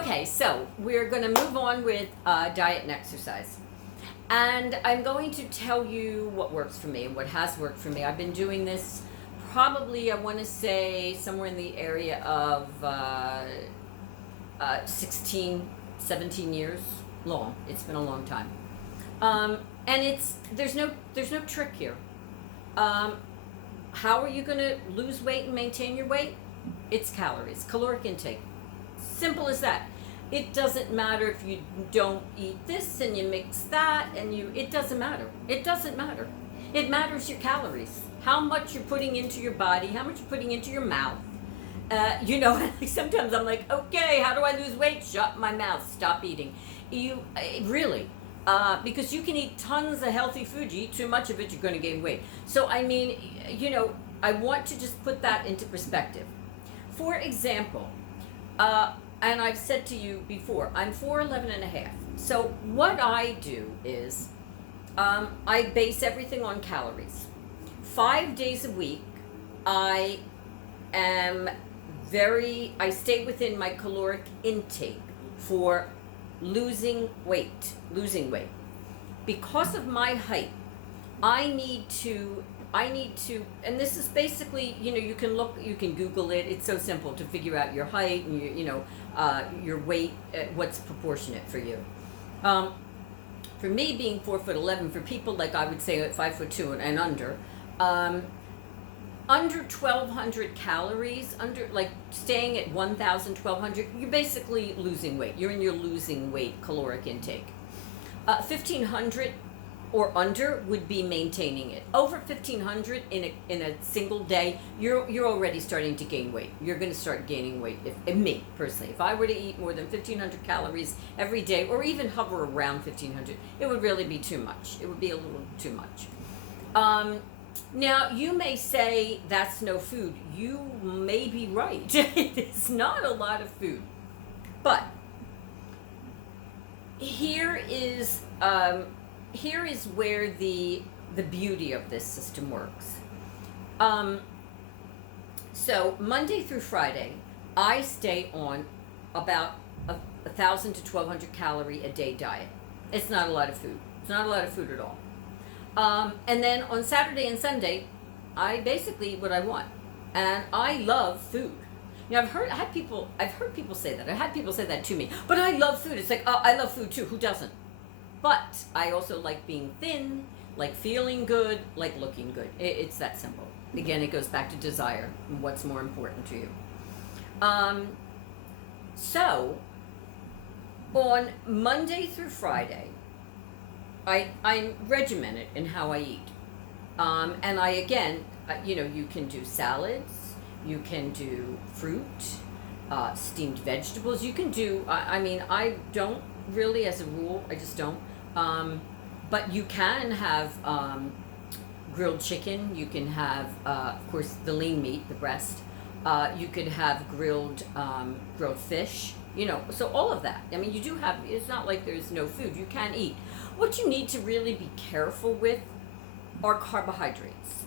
Okay, so we're going to move on with diet and exercise. And I'm going to tell you what works for me and what has worked for me. I've been doing this probably, I want to say, somewhere in the area of 16, 17 years long. It's been a long time. And there's no trick here. How are you going to lose weight and maintain your weight? It's calories, caloric intake. Simple as that. It doesn't matter if you don't eat this and you mix that it doesn't matter. It doesn't matter. It matters your calories. How much you're putting into your body, how much you're putting into your mouth. Sometimes I'm like, okay, how do I lose weight? Shut my mouth, stop eating. Because you can eat tons of healthy food. You eat too much of it, you're going to gain weight. So, I want to just put that into perspective. For example, and I've said to you before, I'm 4'11 and a half. So what I do is I base everything on calories. 5 days a week, I stay within my caloric intake for losing weight. Because of my height, I need to, and this is basically, you can Google it. It's so simple to figure out your height and your weight, what's proportionate for you. For me, being 4'11", for people like I would say at 5'2" and under 1,200 calories, staying at 1,000, 1,200, you're basically losing weight. You're in your losing weight caloric intake. 1,500 or under would be maintaining it. Over 1,500 in a single day, you're already starting to gain weight. You're going to start gaining weight. Me personally, if I were to eat more than 1,500 calories every day, or even hover around 1,500, it would really be too much. It would be a little too much. Now you may say that's no food. You may be right. It's not a lot of food, but here is where the beauty of this system works. So Monday through Friday, I stay on about 1,000 to 1,200 calorie a day diet. It's not a lot of food. It's not a lot of food at all. And then on Saturday and Sunday, I basically eat what I want, and I love food. I've heard people say that. I've had people say that to me. But I love food. It's like, I love food too. Who doesn't? But I also like being thin, like feeling good, like looking good. It's that simple. Again, it goes back to desire and what's more important to you. So, on Monday through Friday, I'm regimented in how I eat. You can do salads, you can do fruit, steamed vegetables. You can do, I don't really, as a rule, I just don't. But you can have grilled chicken. You can have, of course, the lean meat, the breast. You could have grilled fish. So all of that. You do have. It's not like there's no food. You can eat. What you need to really be careful with are carbohydrates.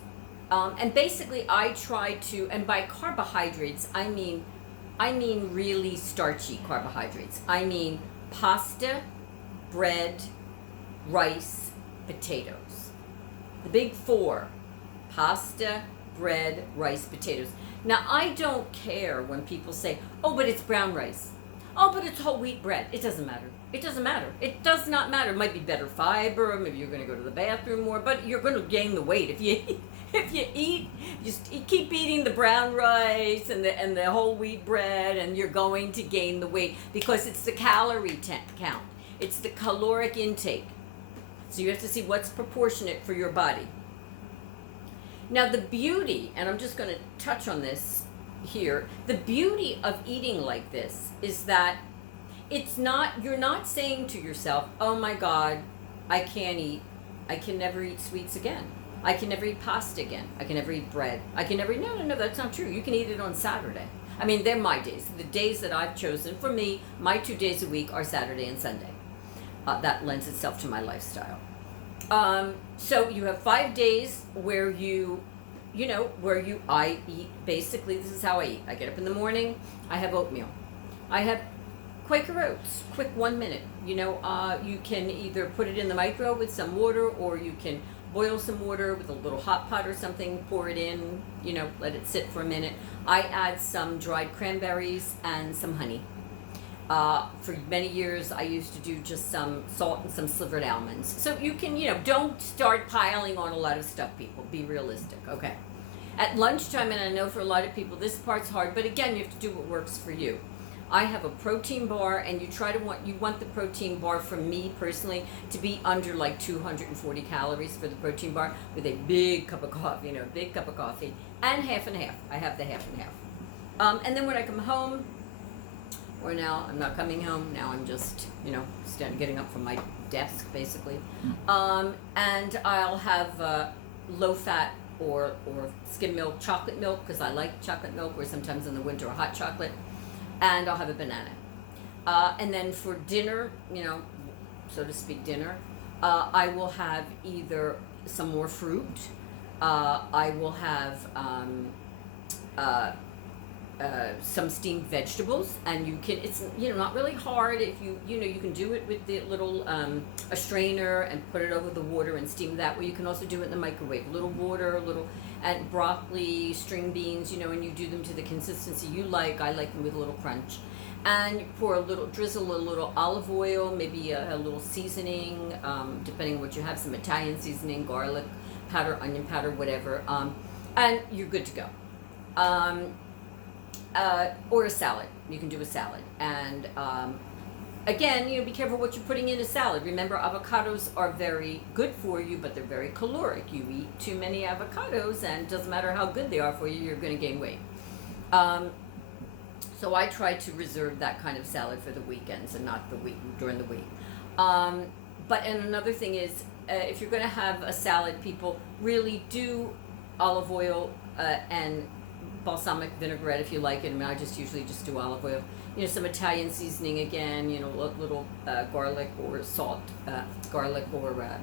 And basically, I try to, and by carbohydrates, I mean really starchy carbohydrates. I mean pasta, bread, rice, potatoes. The big four: pasta, bread, rice, potatoes. Now, I don't care when people say, oh, but it's brown rice. Oh, but it's whole wheat bread. It doesn't matter. It doesn't matter. It does not matter. It might be better fiber. Maybe you're going to go to the bathroom more, but you're going to gain the weight if you keep eating the brown rice and the whole wheat bread, and you're going to gain the weight because it's the calorie count. It's the caloric intake. So you have to see what's proportionate for your body. Now the beauty, and I'm just going to touch on this here, the beauty of eating like this is that you're not saying to yourself, oh my God, I can never eat sweets again. I can never eat pasta again. I can never eat bread. No, that's not true. You can eat it on Saturday. They're my days. The days that I've chosen for me, my 2 days a week are Saturday and Sunday. That lends itself to my lifestyle. So you have 5 days where I eat, basically, this is how I eat. I get up in the morning, I have oatmeal. I have Quaker Oats, quick 1 minute. You can either put it in the micro with some water, or you can boil some water with a little hot pot or something, pour it in, let it sit for a minute. I add some dried cranberries and some honey. For many years, I used to do just some salt and some slivered almonds. So you can, don't start piling on a lot of stuff, people. Be realistic, okay? At lunchtime, and I know for a lot of people this part's hard, but again, you have to do what works for you. I have a protein bar, and you want the protein bar, from me personally, to be under like 240 calories for the protein bar, with a big cup of coffee, and half and half. I have the half and half. And then when I come home, or now I'm not coming home, now I'm just, getting up from my desk, basically. And I'll have low fat or skim milk, chocolate milk, because I like chocolate milk, or sometimes in the winter a hot chocolate. And I'll have a banana. And then for dinner, so to speak, I will have either some more fruit. I will have some steamed vegetables, and it's not really hard. If you can do it with the little a strainer and put it over the water and steam that way. You can also do it in the microwave. Little water, and broccoli, string beans, and you do them to the consistency you like. I like them with a little crunch. And you drizzle a little olive oil, maybe a little seasoning, depending on what you have, some Italian seasoning, garlic powder, onion powder, whatever, and you're good to go. Or a salad. You can do a salad. And again, be careful what you're putting in a salad. Remember, avocados are very good for you, but they're very caloric. You eat too many avocados, and it doesn't matter how good they are for you, you're going to gain weight. So I try to reserve that kind of salad for the weekends and not during the week. And another thing is, if you're going to have a salad, people, really do olive oil and balsamic vinaigrette if you like it. I mean, I usually just do olive oil. Some Italian seasoning again. Little garlic or salt, garlic or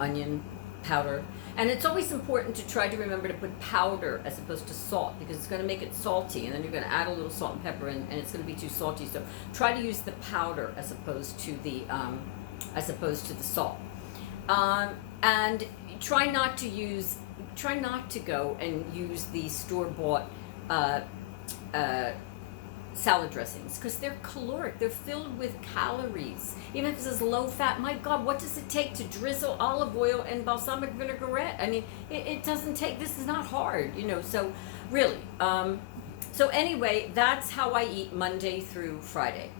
onion powder. And it's always important to try to remember to put powder as opposed to salt, because it's going to make it salty, and then you're going to add a little salt and pepper, and it's going to be too salty. So try to use the powder as opposed to the salt. And try not to go and use the store-bought salad dressings, because they're caloric. They're filled with calories. Even if it says low fat, my God, what does it take to drizzle olive oil and balsamic vinaigrette? I mean, it doesn't take, this is not hard, so really. So anyway, that's how I eat Monday through Friday.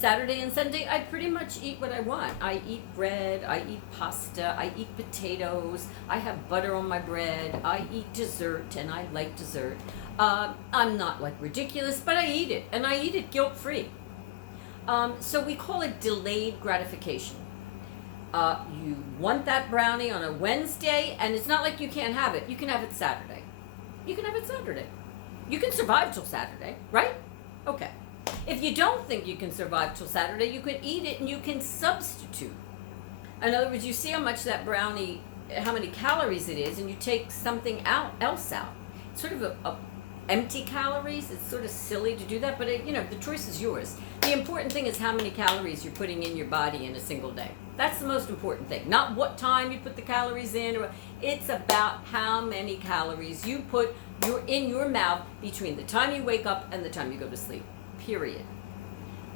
Saturday and Sunday, I pretty much eat what I want. I eat bread, I eat pasta, I eat potatoes, I have butter on my bread, I eat dessert, and I like dessert. I'm not like ridiculous, but I eat it, and I eat it guilt-free. So we call it delayed gratification. You want that brownie on a Wednesday, and it's not like you can't have it. You can have it Saturday. You can survive till Saturday, right? Okay. If you don't think you can survive till Saturday, you can eat it and you can substitute. In other words, you see how much that brownie, how many calories it is, and you take something else out. It's sort of a empty calories. It's sort of silly to do that, but the choice is yours. The important thing is how many calories you're putting in your body in a single day. That's the most important thing. Not what time you put the calories in. It's about how many calories you put in your mouth between the time you wake up and the time you go to sleep. Period.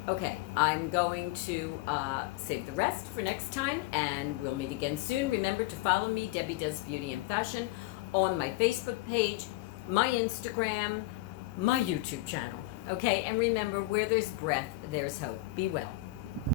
Okay, I'm going to save the rest for next time, and we'll meet again soon. Remember to follow me, Debbie Does Beauty and Fashion, on my Facebook page, my Instagram, my YouTube channel. Okay, and remember, where there's breath, there's hope. Be well.